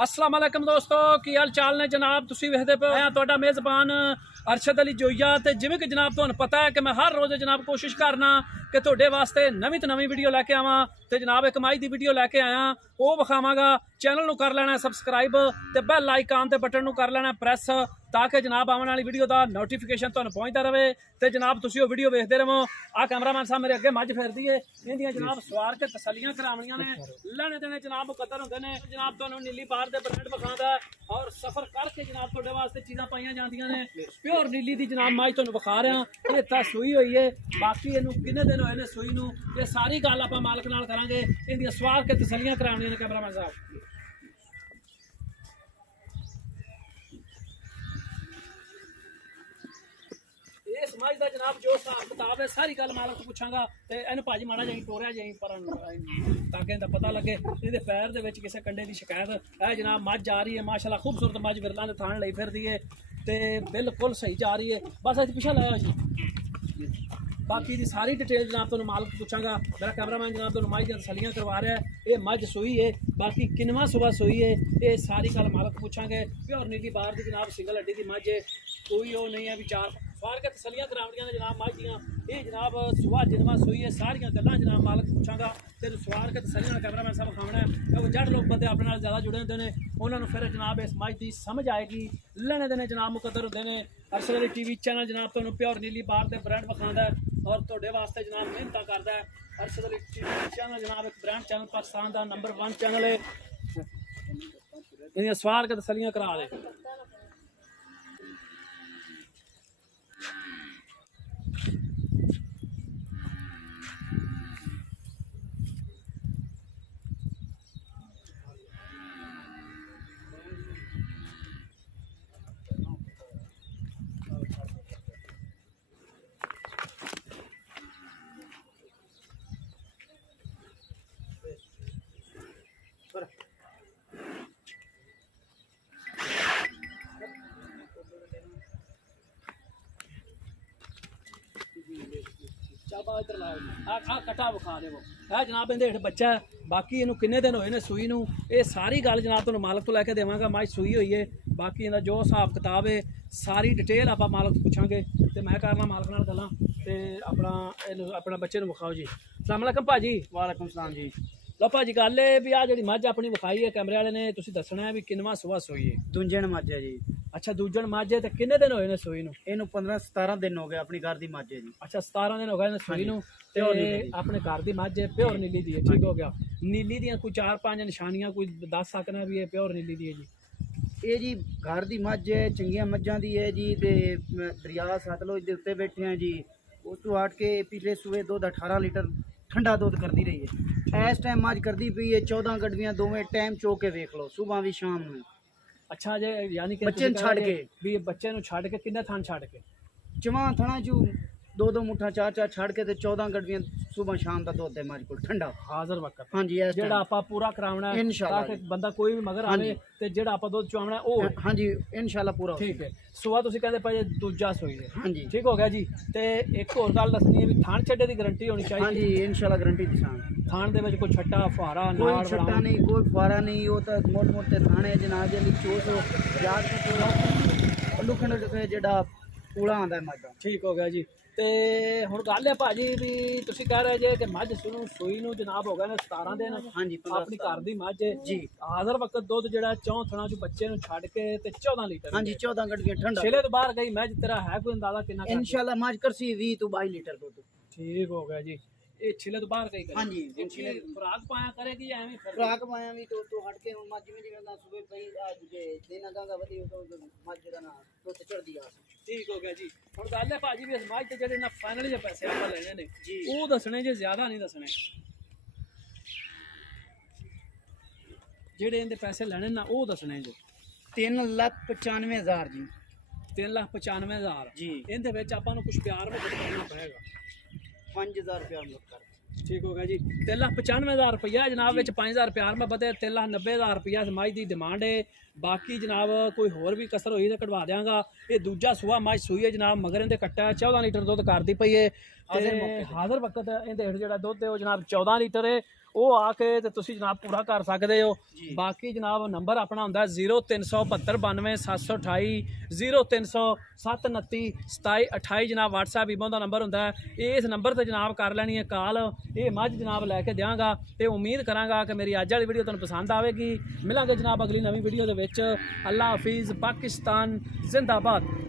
अस्सलाम वालेकुम दोस्तों की हाल चाल ने जनाब तुसी वेखदे पे मैं तुहाडा मेज़बान अरशद अली जोइया ते जिवें कि जनाब तुहानू पता है कि मैं हर रोज़ जनाब कोशिश करना कि तुहाडे वास्ते नवीं तो नवीं वीडियो लैके आवां ते जनाब एक माई दी वीडियो लैके आया वो विखावांगा। चैनल नू कर लेना सबसक्राइब ते बैल आइकन ते बटन नू कर लेना प्रेस ताकि जनाब आने वाली वीडियो का नोटिफिकेशन तुहानू पहुंचता रहे तो जनाब तुसी वो वीडियो वेखते रहो। आ कैमरामैन साहब मेरे अगे मझ फिरदी है इहदियां जनाब सवार के तसलियां करावणियां ने लैने देने जनाब मुकद्दर होंदे ने। जनाब तुहानू नीली बार दे ब्रांड विखांदा और सफर करके जनाब तुहाडे वास्ते चीज़ां पाईयां जांदियां ने। प्योर नीली दी जनाब माई तुहानू विखा रहा ये तां सूई हुई है बाकी इहनू किन्ने दिन होए ने सूई नू ये सारी गल आपां मालक नाल करांगे। इहदियां सवार के तसलियां करावणियां ने कैमरामैन साहब। इस मज का जनाब जो हिसाब किताब है सारी गल मालक तो पूछांगा तो इन भाजी माड़ा जी टोरिया जी पर ताकि इनका पता लगे ये पैर के किसी कंडे की शिकायत है जनाब मझ जा रही है माशाल्लाह खूबसूरत मझ विरलों के थान ली फिरती है तो बिल्कुल सही जा रही है। बस अच पिछा लाया जी बाकी की सारी डिटेल जनाब तुहानू मालक पूछांगा। मेरा कैमरामैन जनाब तुहानू मझ दी तसलियां करवा रहा है ये मझ सूई है बाकी किनवा सुबह सूई है ये सारी गल मालक पूछांगे। प्योर नीली बार की जनाब सिंगल हड्डी की मझ है कोई वो नहीं है भी चार सवार के तसलियां करावणियां ने जनाब मझ दियां ये जनाब सुबह जिनवा सूई है सारियां गल्लां जनाब मालक पूछांगा तेन सवार के तसलियां कैमरामैन साहब खावना है क्योंकि जड़ लोग बंदे अपने नाल ज़्यादा जुड़े होंदे ने उन्होंने फिर जनाब इस मझ की समझ आएगी लैने देने जनाब मुकद्दर होंदे ने। अरशद अली टीवी चैनल जनाब तुहानू प्योर नीली बार के ब्रांड विखांदा है और तुहाडे वास्ते जनाब मेहनत करता है। अरशद अली टीवी चैनल जनाब एक ब्रांड चैनल पाकिस्तान का नंबर 1 चैनल है। इन्हें सवार के तसलियां करा दे इधर लाओ आ कटा विखा दे है जनाब इहदे हेठ बच्चा है बाकी इनू किन्ने दिन होए ने सूई नू ये सारी गल जनाब तुहानू मालक तो लैके देवांगा। मझ सूई हुई है बाकी इहदा जो हिसाब किताब है सारी डिटेल आपां मालक तो पुछांगे तो मैं करना मालक नाल गल्लां ते अपना अपना बच्चे नू विखाओ जी। अस्सलाम वालेकुम भाजी। वालेकुम सलाम जी। लो भाजी गल है भी आ जिहड़ी मझ अपनी विखाई है कैमरे वाले ने तुसीं दसना है भी किनवा सुबह सूई है। दूजन मझ है जी। अच्छा दूजन मझ है तो किन्ने दिन होए ने सूई नू? इनू 15-17 दिन हो गए अपनी घर की मझ है जी। अच्छा 17 दिन हो गए सूई नू ते अपने घर की मझ है प्योर नीली दी है ठीक हो गया। नीली दियां कोई 4-5 निशानियां कोई दस सकना भी है प्योर नीली दी है जी। ये जी घर की मझ है चंगिया मझां दी है जी ते दरिया सतलुज के उत्ते बैठे हैं जी। उस तो हट के पिछले सूबे दुध 18 लीटर ठंडा दुध करती रही है। इस टाइम मझ करती पई है 14 गड्डियां दोवें टाइम चो के वेख लो सुबह भी शाम में। अच्छा जे यानी कि बच्चे छड़ के भी बच्चे नू छड़ के किन्ने थान छड़ के जवां थणा चू 2-2 मुठा 4-4 छड़ के ते 14 गड्डियां सुबह शाम का दुध है मझ को ठंडा हाजिर वक्त हाँ जी। जेड़ा आपा पूरा करावना है इंशाल्लाह ताकि बंदा कोई भी मगर आवे ते जेड़ा आपा दुध चुआवना है ओ हाँ जी इंशाल्लाह पूरा ठीक है। सुबह तुसीं कहंदे पए दूजा सोई है हाँ जी ठीक हो गया जी। ते एक होर गल दसनी है भी थान छड्डे दी गारंटी होनी हाँ चाहिए जी इंशाल्लाह गारंटी दिसान। थान दे विच कोई छट्टा फुहारा कोई नाड़ छट्टा नहीं कोई फुहारा नहीं वो तो मोटे मोटे थाने जनाब जी चोस याद लुखण जेड़ा कूड़ा आंदा है मझ ठीक हो गया जी। ते हुण गल है भाजी भी तुसीं कह रहे जे कि मझ सूई नू जनाब हो गए ने 17 दिन हाँ जी अपनी घर दी मझ जी हाजिर वक्त दुध जेड़ा 4 थणा चो बच्चे नू छड्ड के ते 14 लीटर हाँ जी 14 गड्डियां ठंडा छिले तो बाहर गई मैच तेरा है कोई अंदाजा कितना कर इंशाल्लाह मझ करसी 20 तो 22 लीटर दूध ठीक हो गया जी। ये छिले तो बाहर गई हाँ जी खुराक पाया करेगी या एवें फिर खुराक पाया भी तो हट के मझ जिवें जिवें दा सुबह पई आज जे दिन गांगा वधी तो मझ दा ना तो चढ़दी आ ठीक हो गया जी। हुण गल है भाजी भी इस मझ ते जेडे ना फाइनल जे पैसे आपा लेने ने जी वो दसने जे ज्यादा नहीं दसने जेडे इनके पैसे लेने ना वो दसने जे 3,95,000 जी 3,95,000 जी इनके विच आपां नूं कुछ प्यार मुहब्बत करना पएगा 5,000 रुपया मुझ कर ठीक हो गया जी। 3,95,000 रुपया जनाब विच 5,000 प्यार मुहब्बत है 3,90,000 रुपया मझ की डिमांड है। बाकी जनाब कोई होर भी कसर हुई तो कटवा देंगा। ये दूजा सूआ मझ सूई है जनाब मगर इनके कट्टा 14 लीटर दुध करती पई है हाजिर वक्त इनके हेठ जो दुध है वो जनाब 14 लीटर है ਉਹ ਆ ਕੇ ਤੇ ਤੁਸੀਂ ਜਨਾਬ ਪੂਰਾ ਕਰ ਸਕਦੇ ਹੋ। ਬਾਕੀ ਜਨਾਬ ਨੰਬਰ ਆਪਣਾ ਹੁੰਦਾ 0372927728 0307292728 ਜਨਾਬ WhatsApp ਈਮੋ ਦਾ ਨੰਬਰ ਹੁੰਦਾ ਹੈ। ਇਸ ਨੰਬਰ ਤੇ ਜਨਾਬ ਕਰ ਲੈਣੀ ਹੈ ਕਾਲ। ਇਹ ਮੱਝ ਜਨਾਬ ਲੈ ਕੇ ਦਿਆਂਗਾ ਤੇ ਉਮੀਦ ਕਰਾਂਗਾ ਕਿ ਮੇਰੀ ਅੱਜ ਵਾਲੀ ਵੀਡੀਓ ਤੁਹਾਨੂੰ ਪਸੰਦ ਆਵੇਗੀ। ਮਿਲਾਂਗੇ ਜਨਾਬ ਅਗਲੀ ਨਵੀਂ ਵੀਡੀਓ ਦੇ ਵਿੱਚ। ਅੱਲਾ ਹਾਫਿਜ਼। ਪਾਕਿਸਤਾਨ ਜ਼ਿੰਦਾਬਾਦ।